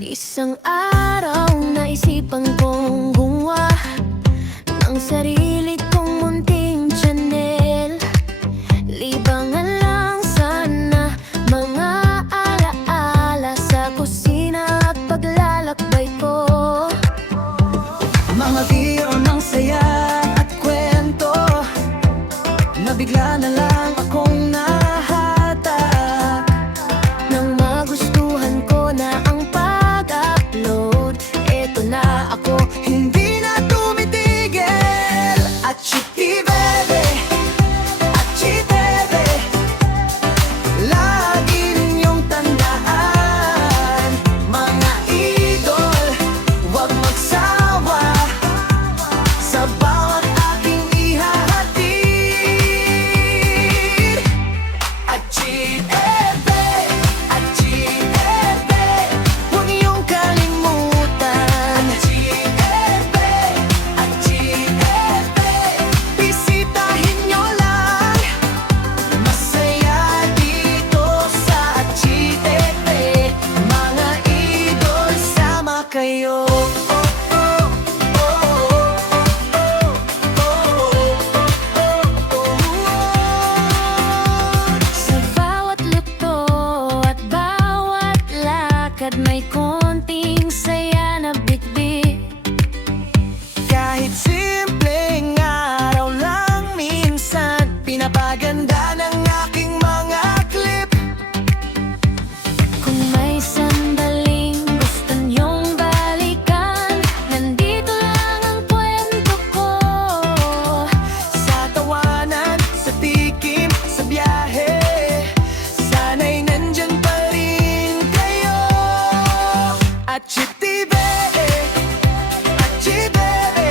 Isang araw naisipan kong gumawa ng sarili kong munting channel. Libangan lang sana mga alaala sa kusina at paglalakbay ko. Mga biro ng saya at kwento na bigla na lang akong nahatak. Nang magustuhan ko na ang pag-upload, eto na ako, Hindi na tumitigil. Achi Bebe, Achi Bebe, lagi ninyong tandaan. Mga idol, huwag magsawa sa bawat aking ihahatid. Achi Bebe, Achi Bebe, huwag niyong kalimutan. Achi Bebe, Achi Bebe, bisitahin niyo lang. Masaya dito sa Achi Bebe. Mga idol, sama kayo. sa bawat luto at bawat lakad may konting saya na bitbit. Kahit simpleng araw lang, minsan pinapaganda ng aking mga clip. Kung may sandaling gusto niyong balikan, nandito lang ang kwento ko. Sa tawanan, sa tikim, sa biyahe, sana'y nandyan pa rin kayo. Achi Bebe, Achi Bebe,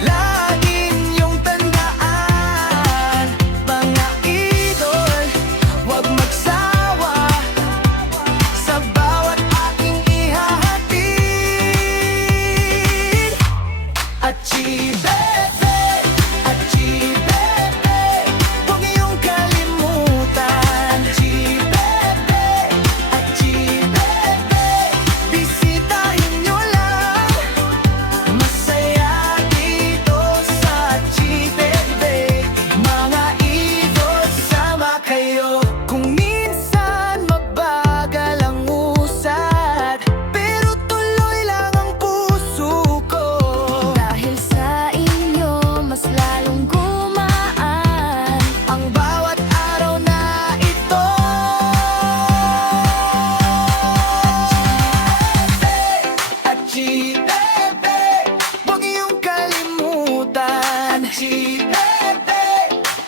lagi niyong tandaan. Mga idol, huwag magsawa sa bawat aking ihahatid. Achi Bebe, Achi Bebe, huwag niyong kalimutan. Achi Bebe, Achi Bebe, bisitahin niyo lang. Masaya dito sa Achi Bebe. Mga idol, sama kayo. Kung minsan mabagal ang usad, pero tuloy lang ang puso ko. Dahil sa inyo, mas lalong gumaan Ang bawat araw na ito. Achi Bebe, huwag niyong kalimutan. Achi Bebe,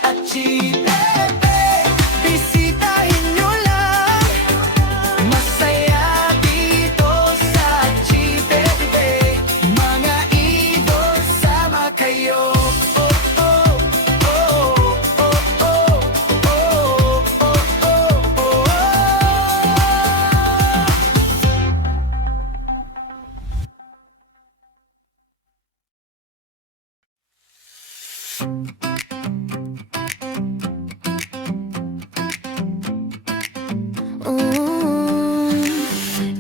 Achi Bebe, bisitahin niyo lang. Masaya dito sa Achi Bebe. Mga idol, sama kayo.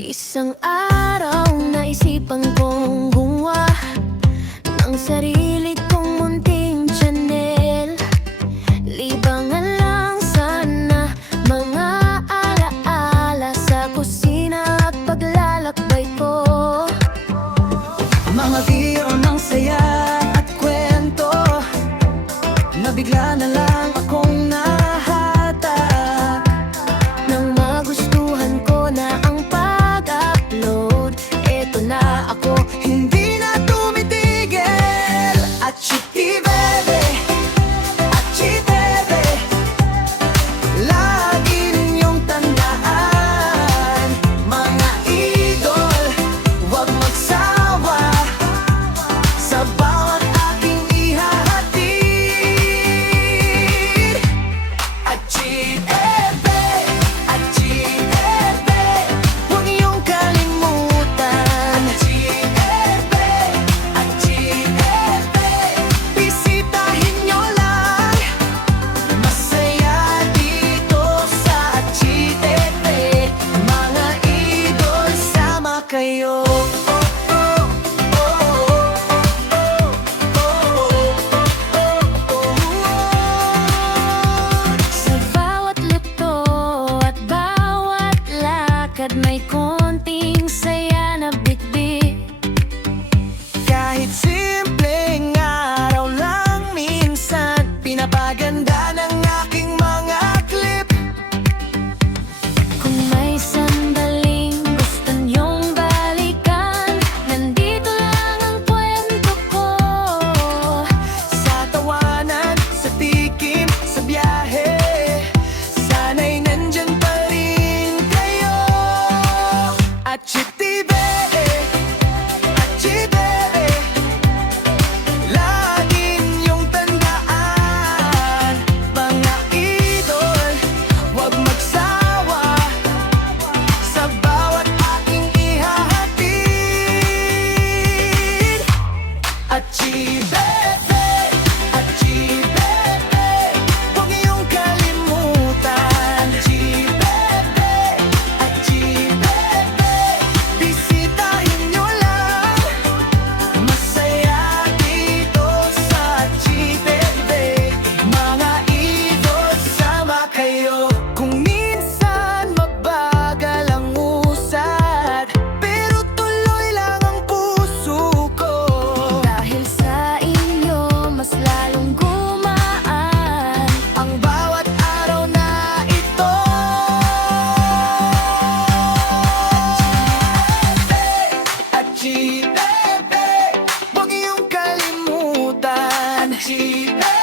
Isang araw naisipan kong gumawa ng sarili kong munting channel. Libangan lang sana, mga alaala sa kusina at paglalakbay ko. Mga biro ng saya at kwento na bigla na lang akong nahatak. Nang magustuhan ko na ang pag-upload, eto na ako. Hindi na tumitigil. Achiti bebe, achi bebe, lagi ninyong tandaan. Mga idol, huwag magsawa sa bawat aking ihahatid. Achi bebe, huwag niyong kalimutan. Achi bebe, bisitahin niyo lang. Masaya dito sa Achi bebe. Mga idol, sama kayo. Sa bawat luto at bawat lakad, may konting saya na bitbit. Kahit simpleng araw lang, minsan pinapaganda ng aking mga clip. Kung may sandaling gusto niyong balikan, nandito lang ang kwento ko. Sa tawanan, sa tikim, sa biyahe, sana'y nandyan pa rin kayo. Achiti bebe, lagi niyong tandaan. Mga idol, huwag magsawa sa bawat aking ihahatid. Achi bebe, huwag niyong kalimutan. Achi bebe, bisitahin niyo lang. Masaya dito sa Achi bebe. Mga idol, sama kayo. Kung minsan mabagal ang usad, pero tuloy lang ang puso ko. Dahil sa inyo, mas lalong gumaan Ang bawat araw na ito. Achi bebe, huwag niyong kalimutan. Achi bebe.